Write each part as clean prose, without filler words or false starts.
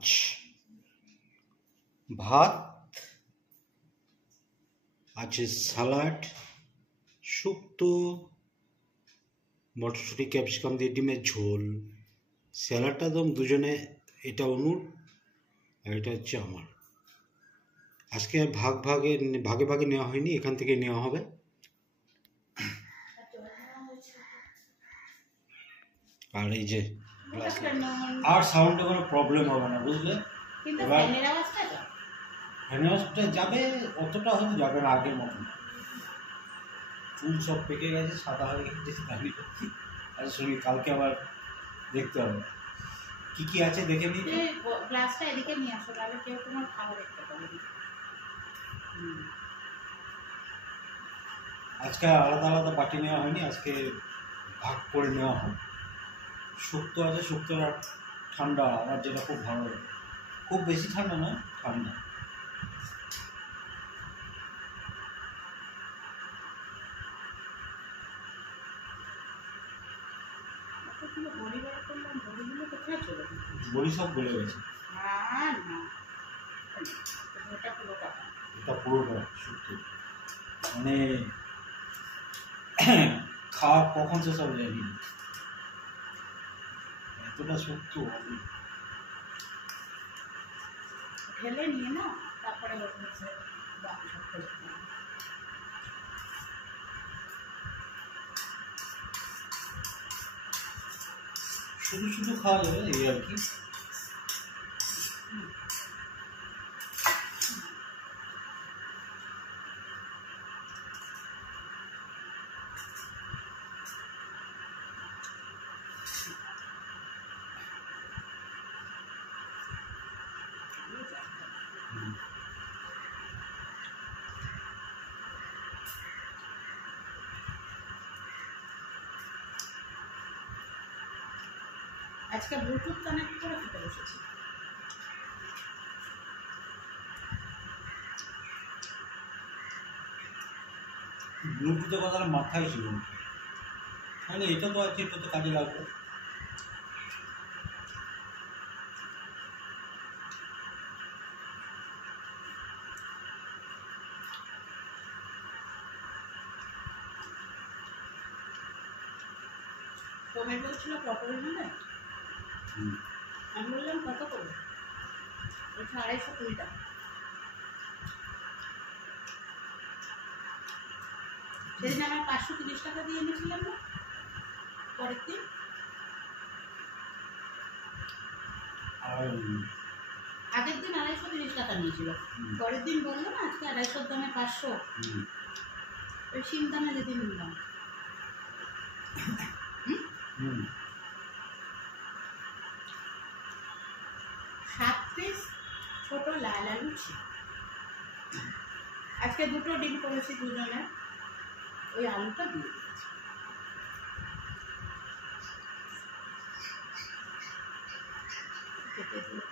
Lunch, ভাত আছে, salad, শুক্তো, মটরশুঁটি ক্যাপসিকাম দিয়ে ডিমের ঝোল। স্যালাডটা একদম দুজনে, এটা অনুর আর এটা হচ্ছে আমার। আজকে ভাগে ভাগে নেওয়া হয়নি, এখান থেকে নেওয়া হবে। আর এই যে আর সাউন্ডে কোনো প্রবলেম হবে না, বুঝলে? ফ্যানের আওয়াজটা যাবে, অতটা হয়তো যাবে না আগের মতন। চুল সব পেকে গেছে, সাদা হয়ে গেছে। আর শুনি কালকে আবার দেখতে হবে কি কি আছে, দেখে নিই। গ্লাসটা এদিকে নিয়ে আসো, তাহলে কেউ তোমার খাবার দেখতে পাবে না। আজকে আলাদা আলাদা পার্টি নেওয়া হয়নি, আজকে ভাগ করে নেওয়া হয়। শুক্তো আছে, শুক্তোটা ঠান্ডা, আমার যেটা খুব ভালো লাগে। খুব বেশি ঠান্ডা না, ঠান্ডা। বড়ি সব গলে গেছে। এটা পুরোটা শুক্তো, মানে খাওয়া কখন শেষ হবে জানি না, এতটা শুক্তো হবে। ঢেলে নিয়ে না, তারপরে শুধু শুধু খাওয়া যাবে, এই আর কি। আজকে ব্লুটুথ কানেক্ট করে খেতে বসেছি। ব্লুটুথের কথাটা মাথায় ছিল না, মানে এটা তো আছে, এটা তো কাজে লাগবে। টমেটো ছিল পটল নেবে, আমি বললাম কত করবো, বলছে 220 টাকা। সেদিন আমার 530 টাকা দিয়ে এনেছিলাম না, পরের দিন আগের দিন 230 টাকা নিয়েছিল, পরের দিন বললো না আজকে 250 দামে 500, ওই সিম দামে যেদিন নিলাম। 7 পিস ছোট লাল আলু ছিল। আজকে 2টো ডিম করেছি দুজনে, ওই আলুটা দিয়ে দিয়েছি। কেটে দিয়ে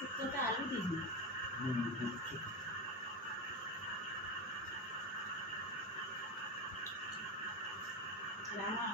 শুক্তোটা আলু দিই রামা।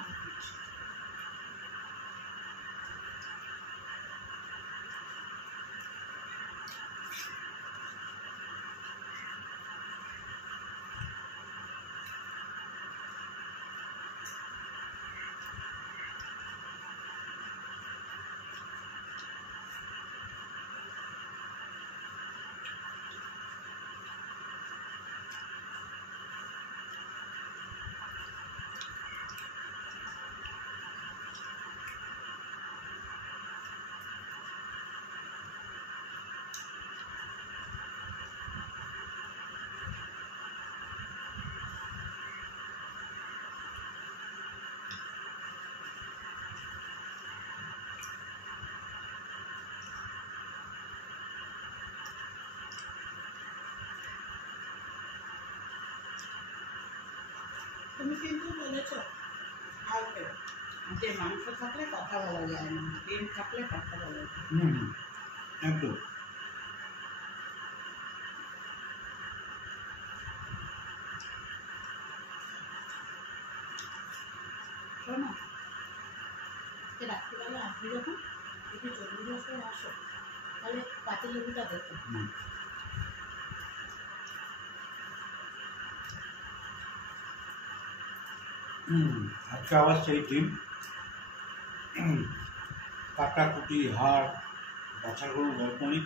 তুমি কিন্তু বলেছ আগে যে মাংস থাকলে কথা বলা যায় না, ডিম থাকলে কথা বলা যায়। একদম। আজকে রাত্রিবেলা আসবে যখন একটু চন্দ্রবস্ত্র আসো, তাহলে পাতিল লেবুটা দেখো। আজকে আবার সেই দিন কাটাকুটি হাড় বাছার কোনো গল্প নেই,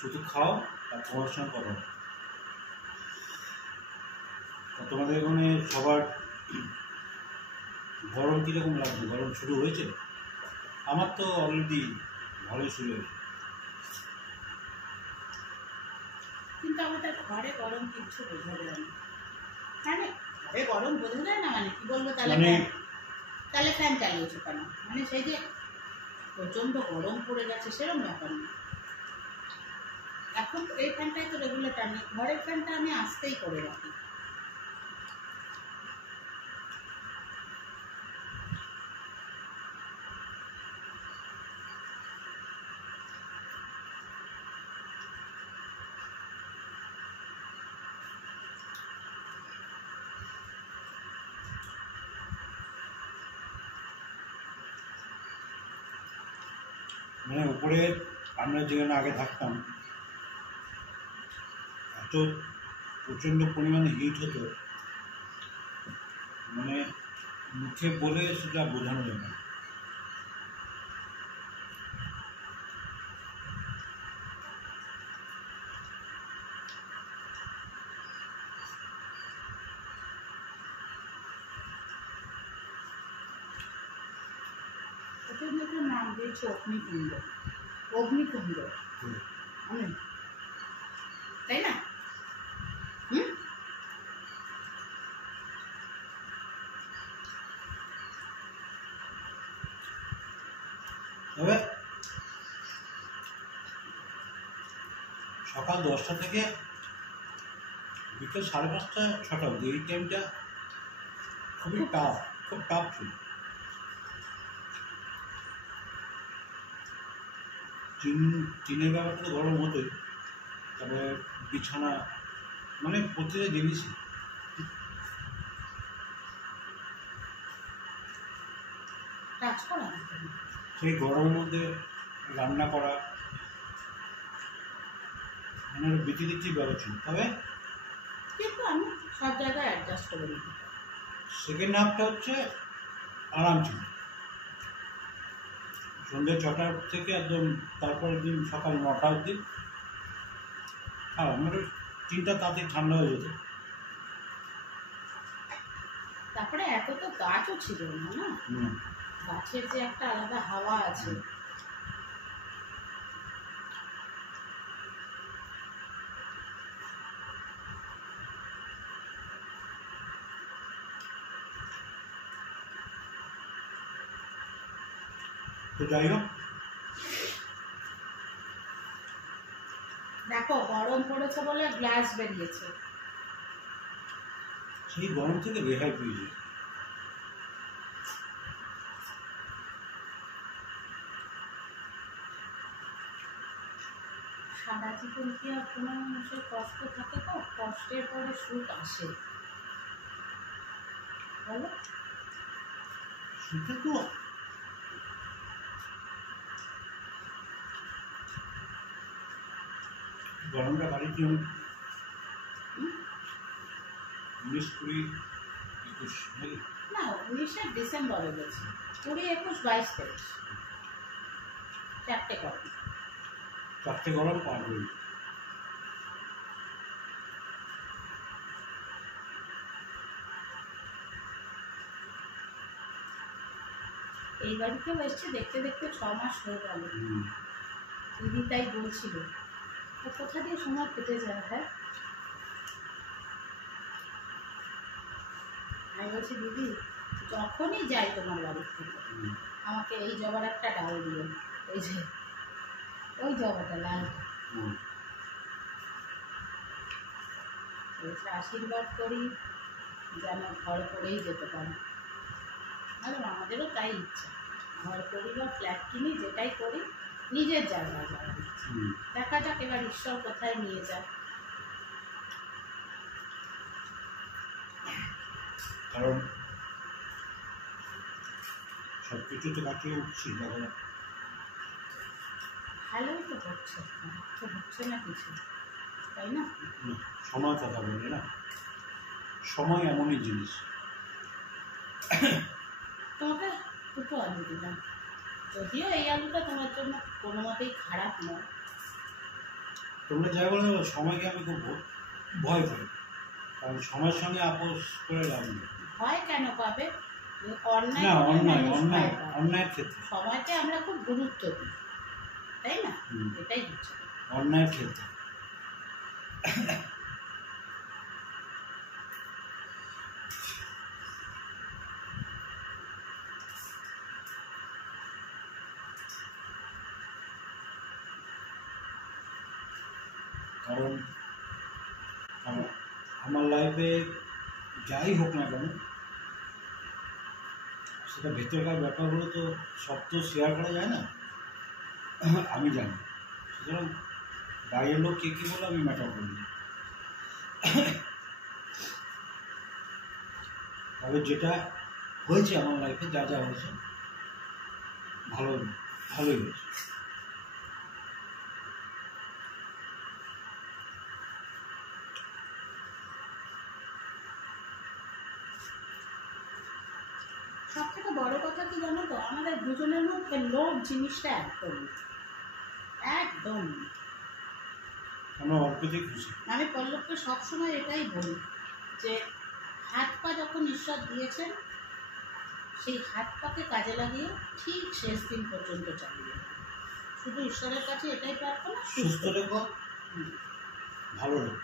শুধু খাও আর পড়াশোনা করো। তোমাদের ওখানে সবার গরম কীরকম লাগছে? গরম শুরু হয়েছে? আমার তো অলরেডি ভালোই শুরু হয়েছে। কিন্তু আমাদের ঘরে গরম কিচ্ছু বোঝা যায় না। মানে ঘরে গরম বোঝা যায় না মানে কি বলবো, তাহলে ফ্যান চালিয়েছো কেন? মানে সেই যে প্রচণ্ড গরম পড়ে গেছে সেরকম ব্যাপার না। এখন এই ফ্যানটাই তো রেগুলেটর নেই, ঘরের ফ্যানটা আমি আস্তেই করে রাখি। মানে উপরে আমরা যেখানে আগে থাকতাম এত প্রচণ্ড পরিমাণে হিট হতো, মানে মুখে বলে সেটা বোঝানো যায় না। ওটার নাম দিয়েছে অগ্নিকুণ্ড, অগ্নিকুণ্ড, তাই না? তবে সকাল 10টা থেকে বিকেল 5:30 6টা অবধি এই টাইমটা খুব টাফ ছিল। টিনের ব্যাপারটা তো গরম হতোই, তারপরে বিছানা মানে প্রতিটা জিনিসই। সেই গরমের মধ্যে রান্না করা মানে বিচিত্র ব্যাপার ছিল। তবে কিন্তু আমি সব জায়গায় অ্যাডজাস্ট করে নিই। সেকেন্ড হাফটা হচ্ছে আরাম ছিল, সন্ধ্যে 6টা থেকে একদম তারপরের দিন সকাল 9টা অবধি। আর আমার 3টা তাতে ঠান্ডা হয়ে যেত। তারপরে এত তো গাছও ছিল না, না গাছের যে একটা আলাদা হাওয়া আছে। তো যাই হোক, দেখো গরম পড়েছে বলে গ্লাস বেরিয়েছে, সেই গরম থেকে রেহাই পেয়েছে। সারা জীবন কি আর কোনো মানুষের কষ্ট থাকে? তো কষ্টের পরে সুখ আসে, বলো? সুখে তো গরমটা বাড়িতে 19 20 21 না 19শে ডিসেম্বরে গেছি, 20 21 22 23 চারটে গরম পার হয়ে। এই বাড়িতেও এসছে দেখতে দেখতে 6 মাস হয়ে গেল। দিদি তাই বলছিল কোথা দিয়ে সময় কেটে যায়। হ্যাঁ আমি বলছি দিদি যখনই যাই তোমার বাড়ির থেকে আমাকে এই জবার একটা ডাল দিও, এই যে ওই জবাটা লাল, আশীর্বাদ করি যেন ঘর করেই যেতে পারে। আর আমাদেরও তাই ইচ্ছা, ঘর করি বা ফ্ল্যাট কিনি, যেটাই করি নিজের জায়গায় যাওয়ার ইচ্ছা। দেখা যাক এবার ঈশ্বর কোথায় নিয়ে যায়। কারণ সব কিছু তো কাটিয়ে উঠছি, দেখো না। ভালোই তো হচ্ছে, তো হচ্ছে না কিছু, তাই না? সময় কথা বলি না, সময় এমনই জিনিস। তোমাকে দুটো আলু দিলাম, যদিও এই আলুটা তোমার জন্য কোনো মতেই খারাপ নয়। তোমরা যাই বলে সময়কে আমি খুব ভয় করি, কারণ সময়ের সঙ্গে আপোষ করে লাভ নেই। ভয় কেন পাবে? অন্যায় না, অন্যায় মানুষ অন্যায় ভয় পায়। অন্যায়ের ক্ষেত্রে, সময়কে আমরা খুব গুরুত্ব দিই, তাই না? এটাই হচ্ছে অন্যায়ের ক্ষেত্রে। কারণ আমার লাইফে যাই হোক না কেন, সেটা ভেতরকার ব্যাপারগুলো তো সব তো শেয়ার করা যায় না, আমি জানি। সুতরাং বাইরের লোক কে কী বলে আমি ম্যাটার করি না। তবে যেটা হয়েছে আমার লাইফে, যা যা হয়েছে ভালোই হয়েছে। সব থেকে বড় কথা কি জানো তো, আমাদের দুজনের মধ্যে লোভ জিনিসটা একদম একদম। আমরা অল্পতেই খুশি। আমি পল্লবকে সবসময় এটাই বলি যে হাত পা যখন ঈশ্বর দিয়েছেন, সেই হাত পাকে কাজে লাগিয়ে ঠিক শেষ দিন পর্যন্ত চালিয়ে, শুধু ঈশ্বরের কাছে এটাই প্রার্থনা, সুস্থ রেখো, ভালো রেখো।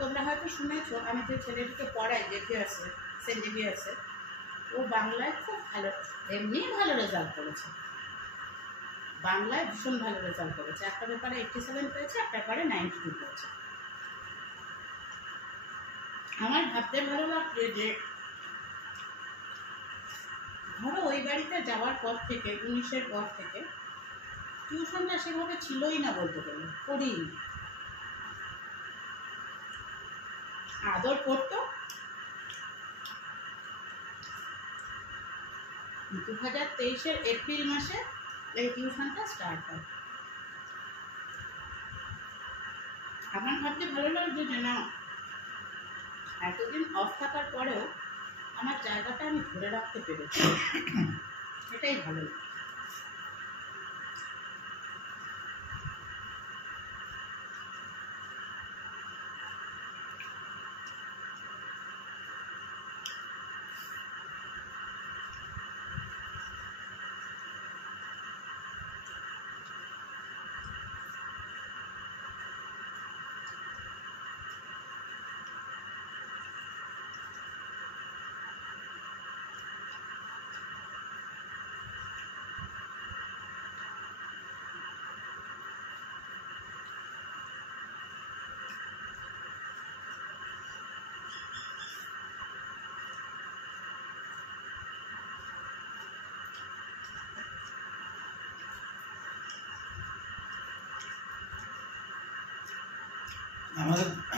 তোমরা হয়তো শুনেছো, আমি যে ছেলেটিকে পড়াই জেভিয়ার্সে, সেন্ট জেভিয়ার্সে, ও বাংলায় খুব ভালো, এমনি ভালো রেজাল্ট করেছে, বাংলায় ভীষণ ভালো রেজাল্ট করেছে। একটা পেপারে 87 পেয়েছে, একটা পেপারে 92 পেয়েছে। আমার ভাবতে ভালো লাগছে যে ধরো ওই বাড়িতে যাওয়ার পর থেকে, 19-এর পর থেকে টিউশনটা সেভাবে ছিলই না বলতে গেলে, করিনি। আদর করতো, 2023-এর এপ্রিল মাসে এই টিউশনটা স্টার্ট হয়। আমার ভাবতে ভালো লাগছে যে না, এতদিন অফ থাকার পরেও আমার জায়গাটা আমি ধরে রাখতে পেরেছি, এটাই ভালো লাগে।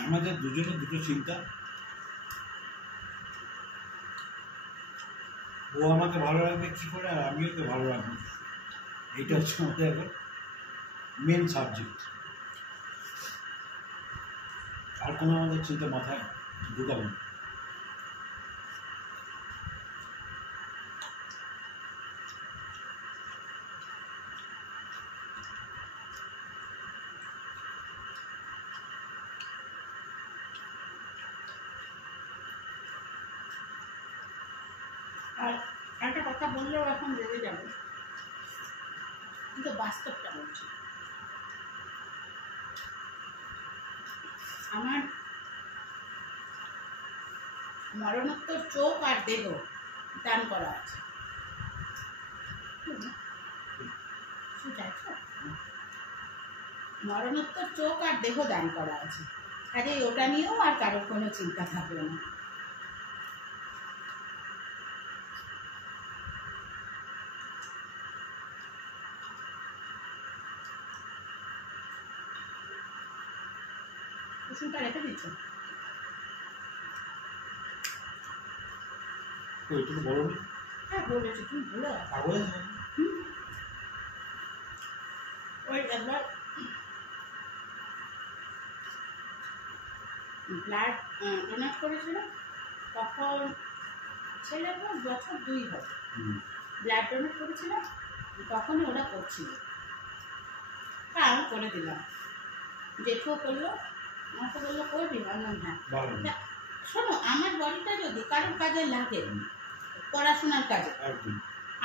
আমাদের দুজনের দুটো চিন্তা। ও আমাকে ভালো রাখবে কী করে, আর আমি ওকে ভালো রাখবো, এইটা হচ্ছে আমাদের এখন মেন সাবজেক্ট। আর কোনো আমাদের চিন্তা মাথায় ঢুকাবো না। আর একটা কথা বললেও এখন রেগে যাবে, কিন্তু বাস্তবটা বলছি। আমার মরণোত্তর চোখ আর দেহ দান করা আছে। মরণোত্তর চোখ আর দেহ দান করা আছে। কাজে ওটা নিয়েও আর কারোর কোনো চিন্তা থাকবে না। কুসুমটা রেখে দিচ্ছ? একটু বলো নি। হ্যাঁ বলেছি, তুমি ভুলে গেছো। কাগজ ওই একবার ব্লাড ডোনেট করেছিল, তখন ছেলের বছর 2 হবে, ব্লাড ডোনেট করেছিল, তখনই ওরা করছিল। হ্যাঁ আমি করে দিলাম, জেঠুও করলো, আমাকে বললো করবি, ভাবলাম হ্যাঁ। শোনো, আমার বডিটা যদি কারোর কাজে লাগে, পড়াশোনার কাজে,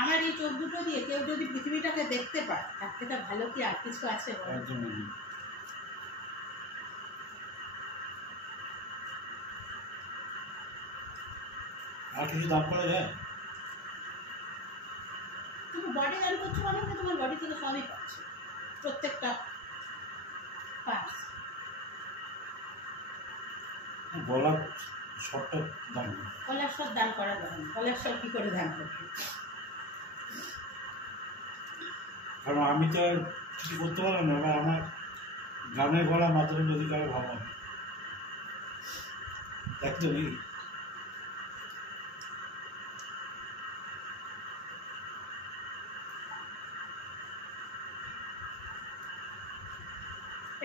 আমার এই চোখ দুটো দিয়ে কেউ যদি পৃথিবীটাকে দেখতে পায়, তার থেকে ভালো কি আর কিছু আছে? আর কিছু দাম করা যায়? তুমি বডি দান করছো মানে তোমার বডি থেকে সবই পাচ্ছে, প্রত্যেকটা পার্টস। গলার শটটা দাম, গলার শট দান করা যায় না। গলার শট কি করে দান করবে? কারণ আমি তো আর কিছু করতে পারলাম না, এবার আমার গানের গলা মাত্র যদি কারো ভালো হবে, দেখতো নি।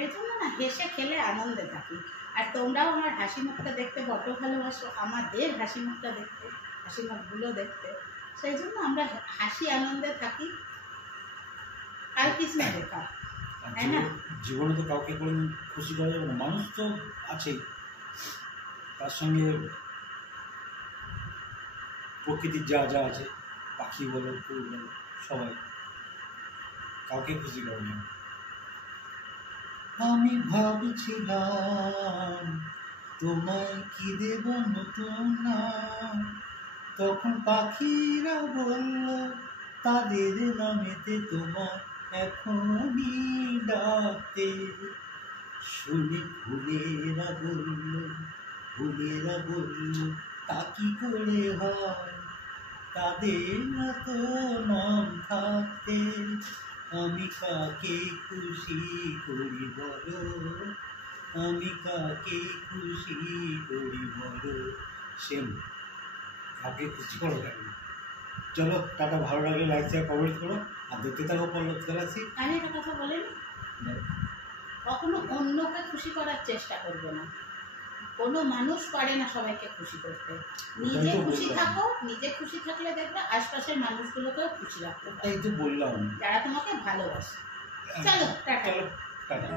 এই জন্য না হেসে খেলে আনন্দে থাকি। আর তোমরাও আমার হাসি মুখটা দেখতে বড্ড ভালোবাসো, আমাদের হাসি মুখটা দেখতে, হাসি মুখগুলো দেখতে, সেই জন্য আমরা হাসি আনন্দে থাকি। কাল কিসনে দেখা, তাই না? জীবনে তো কাউকে কোনো খুশি করা যাবে না, মানুষ তো আছেই, তার সঙ্গে প্রকৃতির যা যা আছে, পাখি বলো, ফুল বলো, সবাই, কাউকে খুশি করা যাবে না। আমি ভাবছিলাম তোমায় কি দেব নতুন নাম, তখন পাখিরা বলল তাদের নামেতে তোমার এখনই ডাকতে। শুনে ফুলেরা বলল তা কি করে হয়, তাদের না তো নাম থাকতে। আমি কাকে খুশি করি বলো, আমি কাকে খুশি করি বলো, সেম কাকে খুশি করো কেন। চলো টাটা, ভালো লাগলে লাইক শেয়ার কমেন্ট করো, আর দেখতে থাকো পল্লব গ্যালাক্সি। আমি একটা কথা বলিনি, কখনো অন্যকে খুশি করার চেষ্টা করবে না। কোনো মানুষ পারে না সবাইকে খুশি করতে। নিজে খুশি থাকো, নিজে খুশি থাকলে দেখবে আশপাশের মানুষগুলোকেও খুশি রাখতে পারো, তাই তো বললাম, যারা তোমাকে ভালোবাসে। চলো টাটা। চলো টাটা।